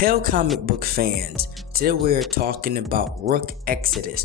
Hail comic book fans, today we're talking about Rook Exodus.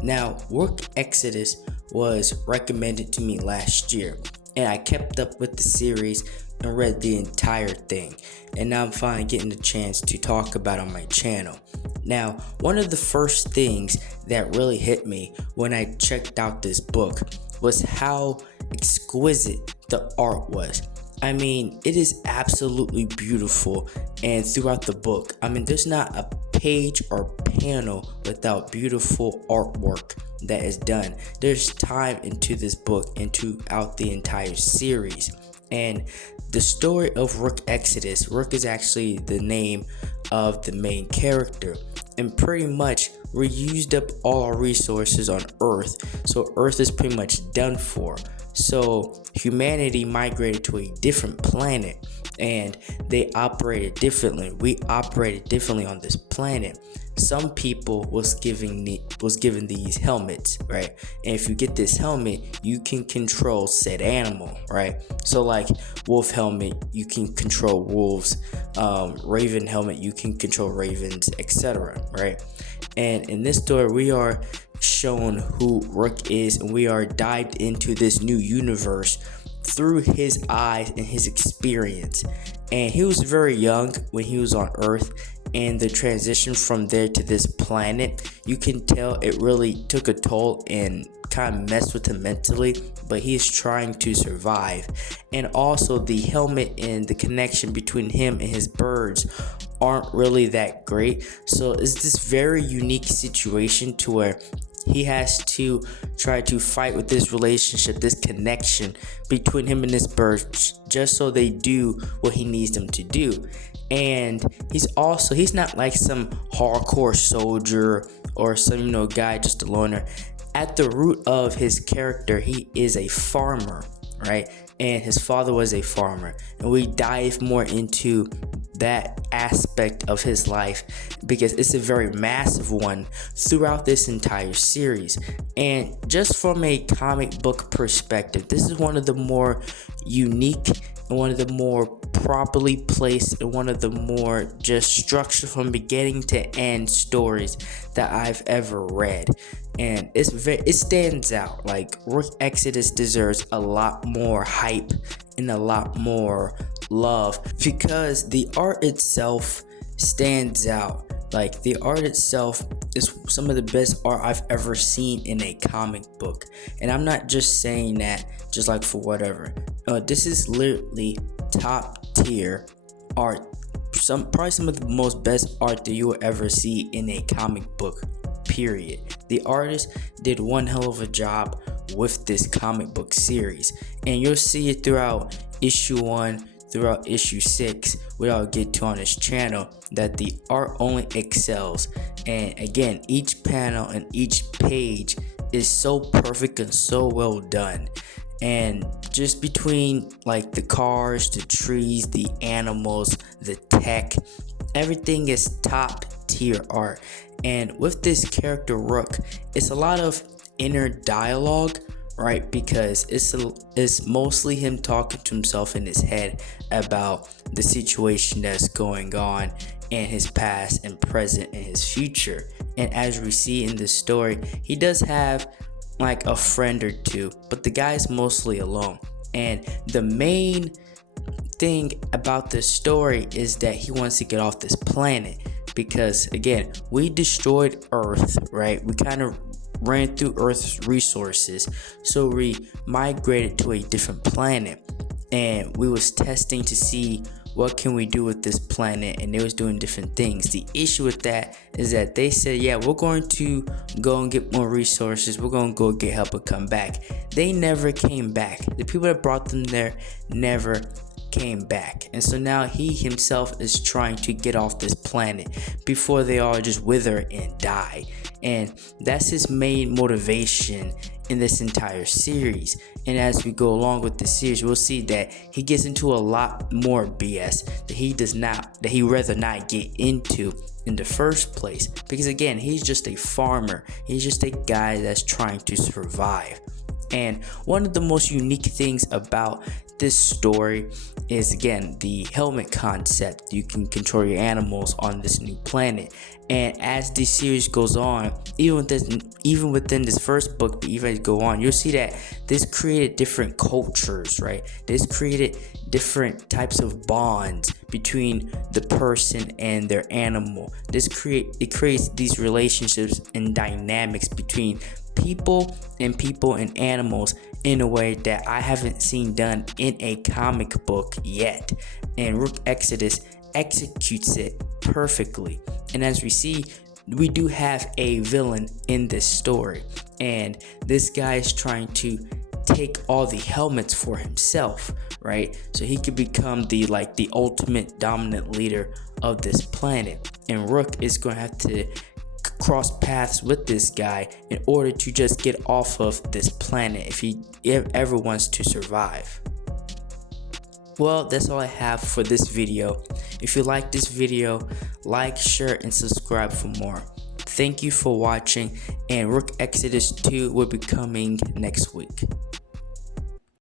Now, Rook Exodus was recommended to me last year, and I kept up with the series and read the entire thing, and now I'm finally getting the chance to talk about it on my channel. Now, one of the first things that really hit me when I checked out this book was how exquisite the art was. I mean, it is absolutely beautiful, and throughout the book, there's not a page or panel without beautiful artwork that is done. There's time into this book and throughout the entire series. And the story of Rook Exodus, Rook is actually the name of the main character, and pretty much we used up all our resources on Earth, so Earth is pretty much done for. So humanity migrated to a different planet, and they operated differently. We operated differently on this planet. Some people was given these helmets, right? And if you get this helmet, you can control said animal, right? So like wolf helmet, you can control wolves. Raven helmet, you can control ravens, etc., right? And in this story, we are shown who Rook is, and we are dived into this new universe through his eyes and his experience. And he was very young when he was on Earth, and the transition from there to this planet, you can tell it really took a toll and kind of messed with him mentally, but he is trying to survive. And also the helmet and the connection between him and his birds aren't really that great, so it's this very unique situation to where he has to try to fight with this relationship, this connection between him and his birds, just so they do what he needs them to do. And he's not like some hardcore soldier or some guy, just a loner. At the root of his character, he is a farmer, right? And his father was a farmer, and we dive more into that aspect of his life because it's a very massive one throughout this entire series. And just from a comic book perspective, this is one of the more unique and one of the more properly placed and one of the more just structured from beginning to end stories that I've ever read. And it stands out. Like, Rook Exodus deserves a lot more hype and a lot more love because the art itself stands out. Like, the art itself is some of the best art I've ever seen in a comic book. And I'm not just saying that just like for whatever. This is literally top tier art. Probably some of the most best art that you will ever see in a comic book, period. The artist did one hell of a job with this comic book series, and you'll see it throughout issue 1, throughout issue 6, which I'll get to on this channel, that the art only excels. And again, each panel and each page is so perfect and so well done. And just between like the cars, the trees, the animals, the tech, everything is top tier art. And with this character Rook, it's a lot of inner dialogue, right? Because it's mostly him talking to himself in his head about the situation that's going on in his past and present and his future. And as we see in this story, he does have like a friend or two, but the guy's mostly alone. And the main thing about this story is that he wants to get off this planet because, again, we destroyed Earth, right? We kind of ran through Earth's resources, so we migrated to a different planet, and we was testing to see what can we do with this planet, and they was doing different things. The issue with that is that they said, yeah, we're going to go and get more resources, we're going to go get help and come back. They never came back. The people that brought them there never came back, and so now he himself is trying to get off this planet before they all just wither and die. And that's his main motivation in this entire series. And as we go along with the series, we'll see that he gets into a lot more BS that he rather not get into in the first place, because again, he's just a farmer. He's just a guy that's trying to survive. And one of the most unique things about this story is, again, the helmet concept. You can control your animals on this new planet. And as the series goes on, even within this first book, but even as you go on, you'll see that this created different cultures, right? This created different types of bonds between the person and their animal. It creates these relationships and dynamics between people and animals in a way that I haven't seen done in a comic book yet. And Rook Exodus executes it perfectly. And as we see, we do have a villain in this story, and this guy is trying to take all the helmets for himself, right? So he could become the ultimate dominant leader of this planet. And Rook is going to have to cross paths with this guy in order to just get off of this planet if he ever wants to survive. Well, that's all I have for this video. If you like this video, like, share, and subscribe for more. Thank you for watching, and Rook Exodus 2 will be coming next week.